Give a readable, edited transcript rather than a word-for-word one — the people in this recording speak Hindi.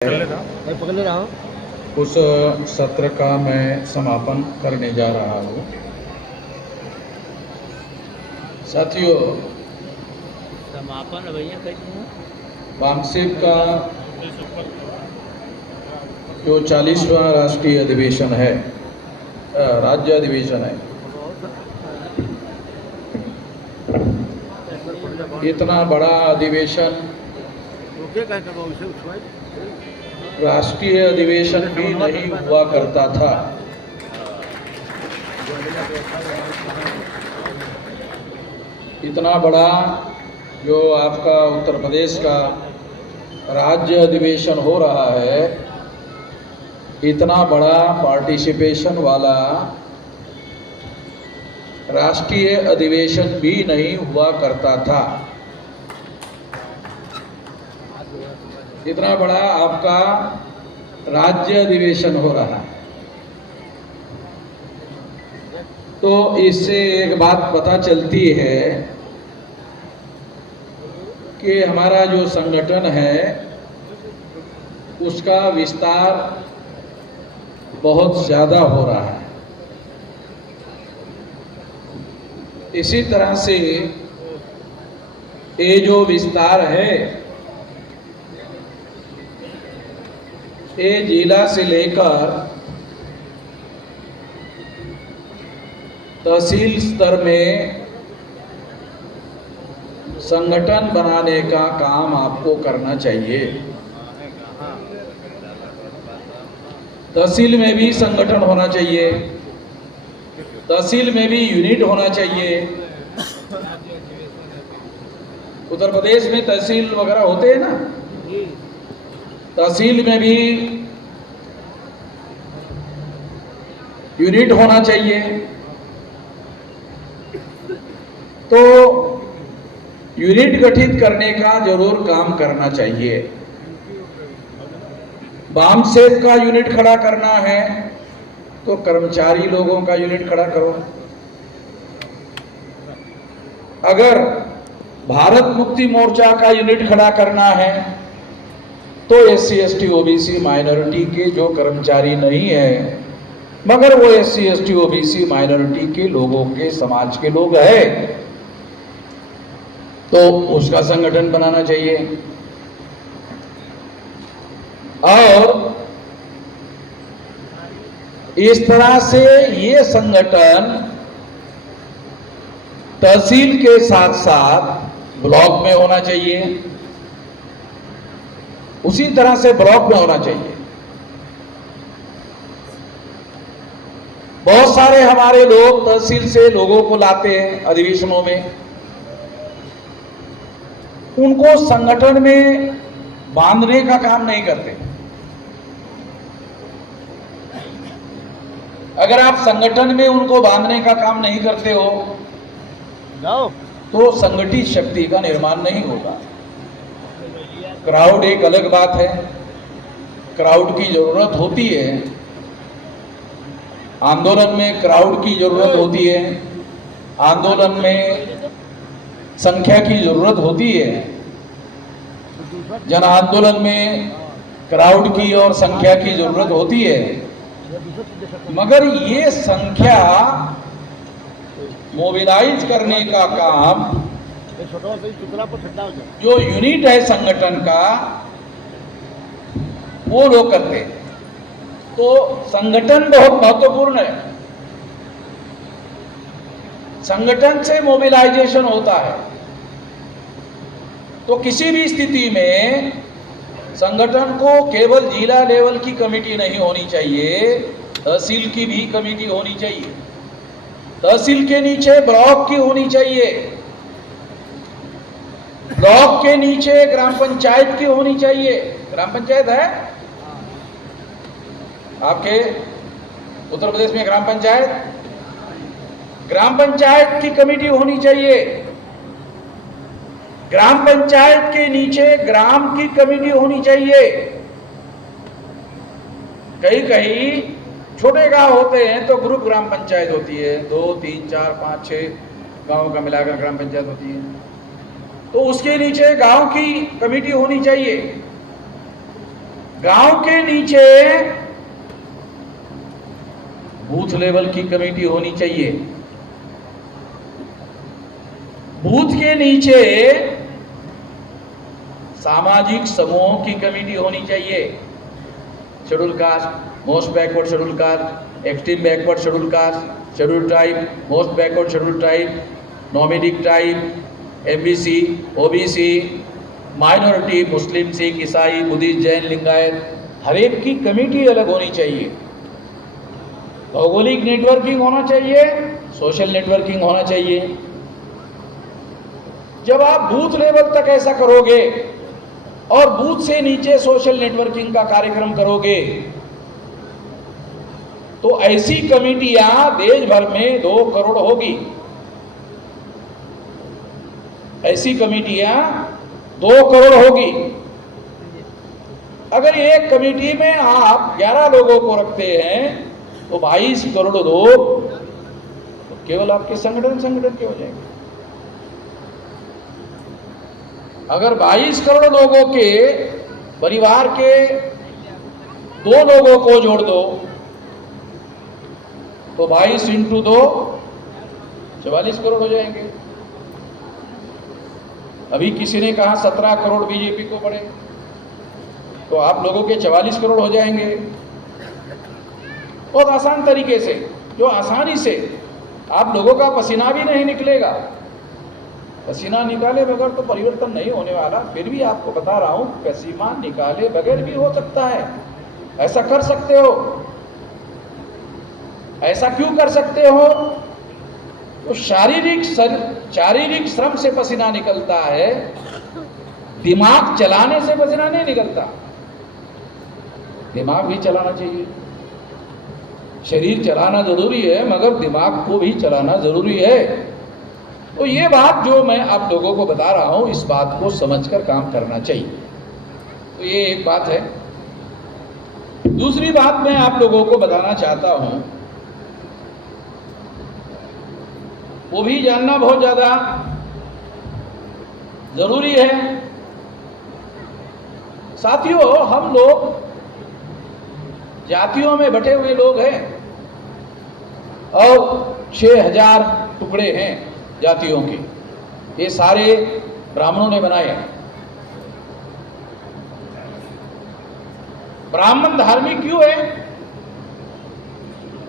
पकड़ ले रहा हूँ। उस सत्र का मैं समापन करने जा रहा हूँ। साथियों, समापन भैया कैसे बामसेब का जो 40वां राष्ट्रीय अधिवेशन है, राज्य अधिवेशन है, इतना बड़ा अधिवेशन राष्ट्रीय अधिवेशन भी नहीं हुआ करता था। इतना बड़ा जो आपका उत्तर प्रदेश का राज्य अधिवेशन हो रहा है, इतना बड़ा पार्टिसिपेशन वाला राष्ट्रीय अधिवेशन भी नहीं हुआ करता था। इतना बड़ा आपका राज्य अधिवेशन हो रहा है, तो इससे एक बात पता चलती है कि हमारा जो संगठन है उसका विस्तार बहुत ज़्यादा हो रहा है। इसी तरह से ये जो विस्तार है, ये जिला से लेकर तहसील स्तर में संगठन बनाने का काम आपको करना चाहिए। तहसील में भी संगठन होना चाहिए, तहसील में भी यूनिट होना चाहिए। उत्तर प्रदेश में तहसील वगैरह होते हैं ना, तहसील में भी यूनिट होना चाहिए। तो यूनिट गठित करने का जरूर काम करना चाहिए। बामसेब का यूनिट खड़ा करना है तो कर्मचारी लोगों का यूनिट खड़ा करो। अगर भारत मुक्ति मोर्चा का यूनिट खड़ा करना है तो SC ST OBC माइनॉरिटी के जो कर्मचारी नहीं है मगर वो SC ST OBC माइनॉरिटी के लोगों के समाज के लोग हैं, तो उसका संगठन बनाना चाहिए। और इस तरह से ये संगठन तहसील के साथ साथ ब्लॉक में होना चाहिए, उसी तरह से ब्लॉक में होना चाहिए। बहुत सारे हमारे लोग तहसील से लोगों को लाते हैं अधिवेशनों में, उनको संगठन में बांधने का काम नहीं करते। अगर आप संगठन में उनको बांधने का काम नहीं करते हो तो संगठित शक्ति का निर्माण नहीं होगा। क्राउड एक अलग बात है, क्राउड की जरूरत होती है, आंदोलन में क्राउड की जरूरत होती है, आंदोलन में संख्या की जरूरत होती है। जन आंदोलन में क्राउड की और संख्या की जरूरत होती है, मगर ये संख्या मोबिलाइज करने का काम जो यूनिट है संगठन का वो लोग करते हैं। तो संगठन बहुत महत्वपूर्ण है, संगठन से मोबिलाइजेशन होता है। तो किसी भी स्थिति में संगठन को केवल जिला लेवल की कमेटी नहीं होनी चाहिए, तहसील की भी कमेटी होनी चाहिए, तहसील के नीचे ब्लॉक की होनी चाहिए, ब्लॉक के नीचे ग्राम पंचायत की होनी चाहिए। ग्राम पंचायत है आपके उत्तर प्रदेश में, ग्राम पंचायत, ग्राम पंचायत की कमेटी होनी चाहिए। ग्राम पंचायत के नीचे ग्राम की कमेटी होनी चाहिए। कहीं कहीं छोटे गांव होते हैं तो ग्रुप ग्राम पंचायत होती है, 2 3 4 5 6 गांवों का मिलाकर ग्राम पंचायत होती है, तो उसके नीचे गांव की कमेटी होनी चाहिए। गांव के नीचे बूथ लेवल की कमेटी होनी चाहिए। बूथ के नीचे सामाजिक समूहों की कमेटी होनी चाहिए। Schedule caste, most backward schedule caste, extreme backward schedule caste, schedule tribe, most backward schedule tribe, nomadic tribe, MBC, OBC, minority, Muslim, Sikh, ईसाई, बुद्धिस्ट, जैन, लिंगायत, हर एक की कमेटी अलग होनी चाहिए। भौगोलिक नेटवर्किंग होना चाहिए, सोशल नेटवर्किंग होना चाहिए। जब आप बूथ लेवल तक ऐसा करोगे और बूथ से नीचे सोशल नेटवर्किंग का कार्यक्रम करोगे तो ऐसी कमेटियां देश भर में 2 करोड़ होगी। ऐसी कमेटियां 2 करोड़ होगी। अगर एक कमेटी में आप 11 लोगों को रखते हैं तो 22 करोड़ लोग तो केवल आपके संगठन के हो जाएंगे। अगर 22 करोड़ लोगों के परिवार के 2 लोगों को जोड़ दो तो 22 इंटू 2 44 करोड़ हो जाएंगे। अभी किसी ने कहा 17 करोड़ बीजेपी को पड़े तो आप लोगों के 44 करोड़ हो जाएंगे। बहुत आसान तरीके से, जो आसानी से आप लोगों का पसीना भी नहीं निकलेगा। पसीना निकाले बगैर तो परिवर्तन नहीं होने वाला। फिर भी आपको बता रहा हूं, पसीना निकाले बगैर भी हो सकता है। ऐसा कर सकते हो। ऐसा क्यों कर सकते हो? तो शारीरिक श्रम से पसीना निकलता है, दिमाग चलाने से पसीना नहीं निकलता। दिमाग भी चलाना चाहिए। शरीर चलाना जरूरी है मगर दिमाग को भी चलाना जरूरी है। तो ये बात जो मैं आप लोगों को बता रहा हूं, इस बात को समझकर काम करना चाहिए। तो ये एक बात है। दूसरी बात मैं आप लोगों को बताना चाहता हूं, वो भी जानना बहुत ज्यादा जरूरी है। साथियों, हम लोग जातियों में बटे हुए लोग हैं और 6000 टुकड़े हैं जातियों के। ये सारे ब्राह्मणों ने बनाए हैं। ब्राह्मण धार्मिक क्यों है?